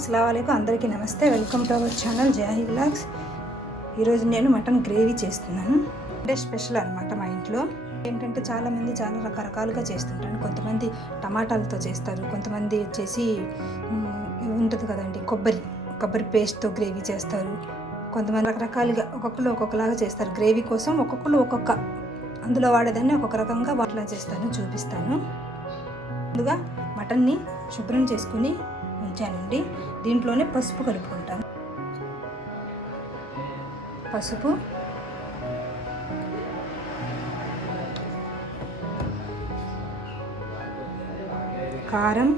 అస్సలాము అలైకుం. అందరికీ నమస్తే. Welcome to our channel Jayahi vlogs. ఈరోజు నేను మటన్ గ్రేవీ చేస్తున్నాను. అంటే స్పెషల్ అనమాట మా ఇంట్లో. ఏంటంటే చాలామంది చాలా రకరకాలుగా చేస్తుంటారు. కొంతమంది టమాటాలతో చేస్తారు, కొంతమంది వచ్చేసి ఉంటుంది కదండి కొబ్బరి పేస్ట్తో గ్రేవీ చేస్తారు, కొంతమంది రకరకాలుగా ఒక్కొక్కరు ఒక్కొక్కలాగా చేస్తారు. గ్రేవీ కోసం ఒక్కొక్కరు ఒక్కొక్క అందులో వాడేదాన్ని ఒక్కొక్క రకంగా వాటిలా చేస్తాను, చూపిస్తాను. ముందుగా మటన్ని శుభ్రం చేసుకుని ఉంచానండి. దీంట్లోనే పసుపు కలుపుకుంటాను. పసుపు, కారం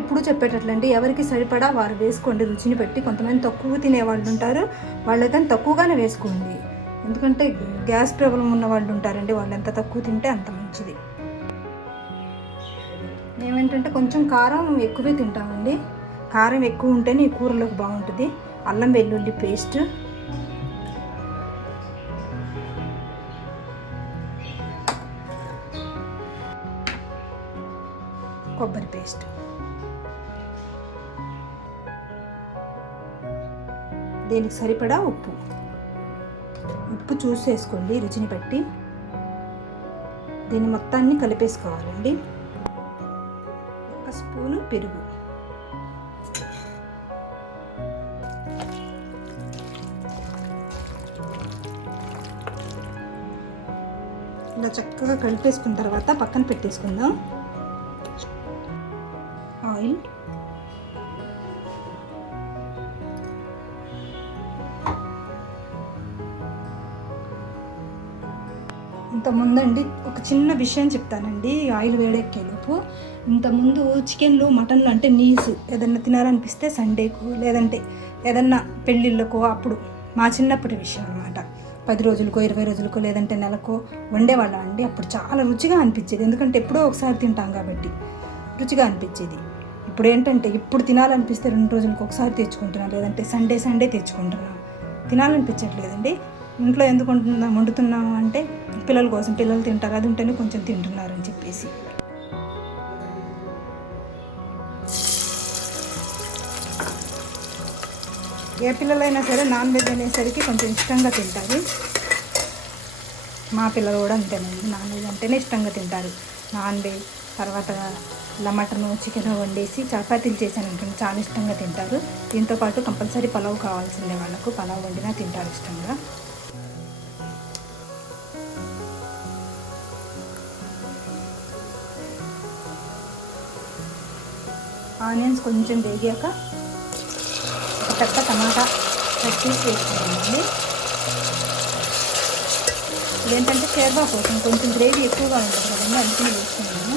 ఎప్పుడు చెప్పేటట్లండి, ఎవరికి సరిపడా వారు వేసుకోండి, రుచిని పెట్టి. కొంతమంది తక్కువ తినేవాళ్ళు ఉంటారు, వాళ్ళకని తక్కువగానే వేసుకోండి. ఎందుకంటే గ్యాస్ ప్రాబ్లం ఉన్న వాళ్ళు ఉంటారండి, వాళ్ళు ఎంత తక్కువ తింటే అంత మంచిది. మేమేంటంటే కొంచెం కారం ఎక్కువే తింటామండి. కారం ఎక్కువ ఉంటేనే ఈ కూరలోకి బాగుంటుంది. అల్లం వెల్లుల్లి పేస్ట్, కొబ్బరి పేస్ట్, దీనికి సరిపడా ఉప్పు చూసి వేసుకోండి రుచిని బట్టి. దీన్ని మొత్తాన్ని కలిపేసుకోవాలండి. ఒక స్పూను పెరుగు, ఇలా చక్కగా కలిపేసుకున్న తర్వాత పక్కన పెట్టేసుకుందాం. ఆయిల్, ఇంతకుముందండి ఒక చిన్న విషయం చెప్తానండి. ఆయిల్ వేడెక్కేలోపు, ఇంతకుముందు చికెన్లు మటన్లు అంటే నీసు ఏదన్నా తినాలనిపిస్తే సండేకు లేదంటే ఏదన్నా పెళ్ళిళ్ళకో, అప్పుడు మా చిన్నప్పటి విషయం అనమాట, 10 రోజులకో 20 రోజులకో లేదంటే నెలకో వండేవాళ్ళం అండి. అప్పుడు చాలా రుచిగా అనిపించేది, ఎందుకంటే ఎప్పుడో ఒకసారి తింటాం కాబట్టి రుచిగా అనిపించేది. ఇప్పుడు ఏంటంటే ఇప్పుడు తినాలనిపిస్తే 2 రోజులకు ఒకసారి తెచ్చుకుంటున్నాం, లేదంటే సండే తెచ్చుకుంటున్నాం. తినాలనిపించట్లేదండి. ఇంట్లో ఎందుకు వండుతున్నాము అంటే పిల్లల కోసం, పిల్లలు తింటారు, అది ఉంటేనే కొంచెం తింటున్నారని చెప్పేసి. ఏ పిల్లలైనా సరే నాన్ వెజ్ అనేసరికి కొంచెం ఇష్టంగా తింటారు. మా పిల్లలు కూడా అంతేనండి, నాన్ వెజ్ అంటేనే ఇష్టంగా తింటారు. నాన్ వెజ్ తర్వాత ఇలా మటను చికెన్ వండేసి చపాతీలు చేశాను అనుకోండి, చాలా ఇష్టంగా తింటారు. దీంతోపాటు కంపల్సరీ పలావ్ కావాల్సిందే వాళ్ళకు, పలావ్ వండినా తింటారు ఇష్టంగా. ఆనియన్స్ కొంచెం వేగాక ఒక పెద్ద టమాటా కట్ చేసి వేసుకున్నామండి. ఇదేంటంటే షేర్వా కోసం కొంచెం గ్రేవీ ఎక్కువగా ఉంటుంది కదండి, అందుకని వేసుకున్నాను.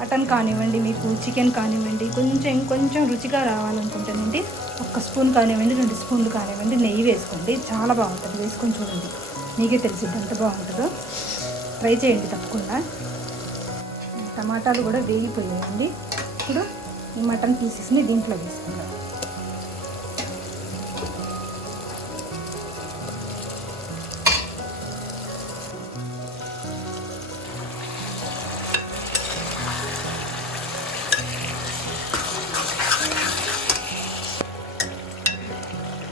మటన్ కానివ్వండి, మీకు చికెన్ కానివ్వండి, కొంచెం రుచిగా రావాలనుకుంటేనండి 1 స్పూన్ కానివ్వండి, 2 స్పూన్లు కానివ్వండి నెయ్యి వేసుకోండి, చాలా బాగుంటుంది. వేసుకొని చూడండి, మీకే తెలిసిద్ది ఎంత బాగుంటుందో. ట్రై చేయండి తప్పకుండా. టమాటాలు కూడా వేగిపోయాయండి. ఇప్పుడు ఈ మటన్ పీసెస్ని దీంట్లో వేసుకుందాం.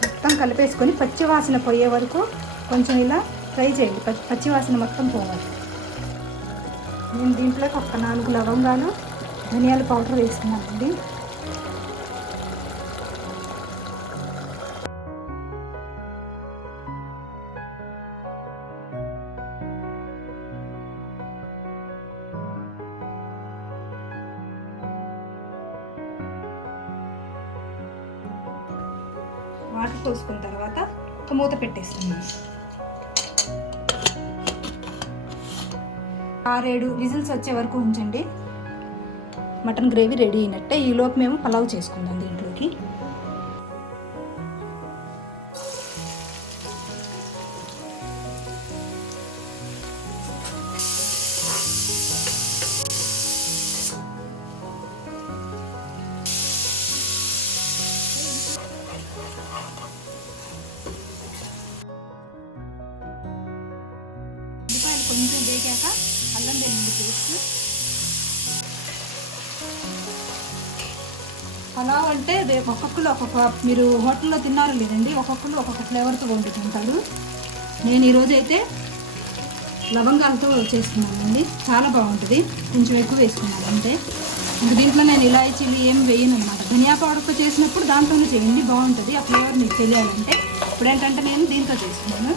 మొత్తం కలిపేసుకొని పచ్చివాసన పోయే వరకు కొంచెం ఇలా ఫ్రై చేయండి. పచ్చివాసన మొత్తం పోవాలి. నేను దీంట్లోకి ఒక 4 లవంగాలు, ధనియాల పౌడర్ వేసుకున్నానండి. వాటర్ పోసుకున్న తర్వాత ఒక మూత పెట్టేస్తున్నాను. 6-7 విజిల్స్ వచ్చే వరకు ఉంచండి. మటన్ గ్రేవీ రెడీ అయినట్టే. ఈలోపు మేము పలావ్ చేసుకుందాం. దీంట్లోకి టేస్ట్. పలావ్ అంటే ఒక్కొక్కరు ఒక్కొక్క, మీరు హోటల్లో తిన్నారో లేదండి, ఒక్కొక్కరు ఒక్కొక్క ఫ్లేవర్తో వండుతుంటారు. నేను ఈరోజు అయితే లవంగాలతో చేసుకున్నానండి, చాలా బాగుంటుంది. కొంచెం ఎక్కువ వేసుకున్నాను అంతే. ఇంకా దీంట్లో నేను ఇలాచీలు ఏం వేయను అనమాట. ధనియా పౌడర్తో చేసినప్పుడు దాంట్లోనే చేయండి, బాగుంటుంది. ఆ ఫ్లేవర్ మీకు తెలియాలంటే. ఇప్పుడు ఏంటంటే నేను దీంతో చేసుకున్నాను.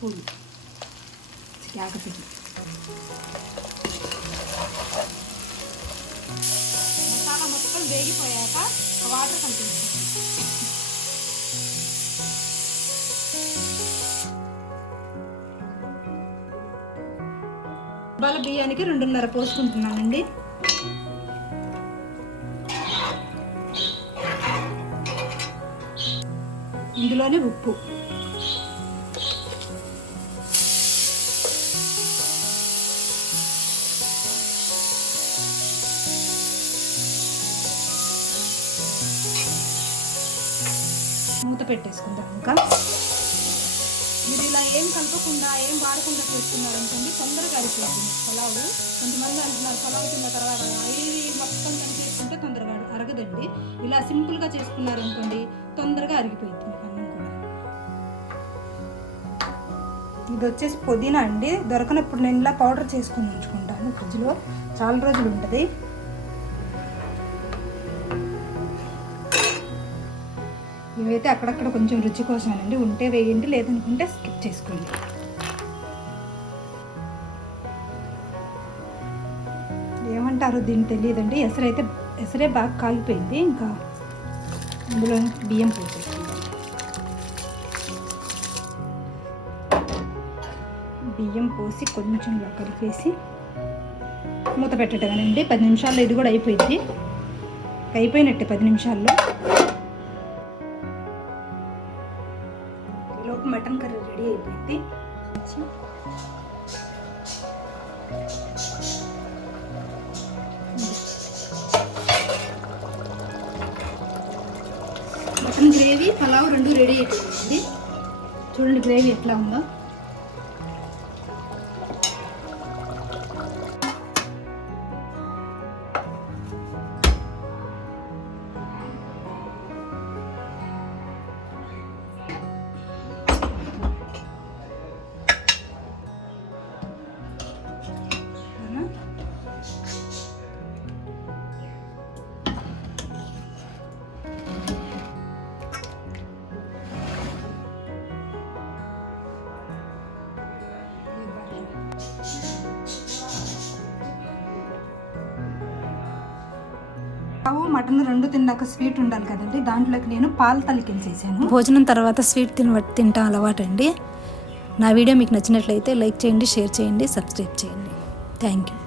పూలు మసాలా మొత్తం వేగిపోయాక వాటర్ కలిపేస్తాను. డబ్బాల బియ్యానికి 2.5 పోసుకుంటున్నానండి. ఇందులోనే ఉప్పు, మూత పెట్టేసుకుందాం. ఇంకా మీరు ఇలా ఏం కలపకుండా ఏం వాడకుండా చేసుకున్నారనుకోండి, తొందరగా అరిగిపోతుంది పలావు. కొంతమంది అంటున్నారు పలావు తిన్న తర్వాత ఆయిల్ మొత్తం కనిపిస్తుంటే తొందరగా అరగదండి. ఇలా సింపుల్గా చేసుకున్నారనుకోండి తొందరగా అరిగిపోతుంది మీకు అన్నం కూడా. ఇది వచ్చేసి పుదీనా అండి. దొరకనప్పుడు నేను ఇలా పౌడర్ చేసుకుని ఉంచుకుంటాను ఫ్రిడ్జ్లో, చాలా రోజులు ఉంటుంది. ఇవైతే అక్కడక్కడ కొంచెం రుచి కోసమేనండి, ఉంటే వేయండి, లేదనుకుంటే స్కిప్ చేసుకోండి. ఏమంటారో దీన్ని తెలియదండి. ఎసరే బాగా కాగిపోయింది. ఇంకా అందులో బియ్యం పోసేసుకుంటాం. బియ్యం పోసి కొంచెం ఇలా కలిపేసి మూత పెట్టడమేనండి. 10 నిమిషాల్లో ఇది కూడా అయిపోయింది. అయిపోయినట్టే 10 నిమిషాల్లో. ఈలోపు మటన్ కర్రీ రెడీ అయిపోయింది. మటన్ గ్రేవీ, పలావ్ 2 రెడీ అయిపోయింది. చూడండి గ్రేవీ ఎట్లా ఉందో. మటన్ 2 తిన్నాక స్వీట్ ఉండాలి కదండి, దాంట్లోకి నేను పాలు తలికిలు చేశాను. భోజనం తర్వాత స్వీట్ తింటాం అలవాటండి. నా వీడియో మీకు నచ్చినట్లయితే లైక్ చేయండి, షేర్ చేయండి, సబ్స్క్రైబ్ చేయండి. Thank you.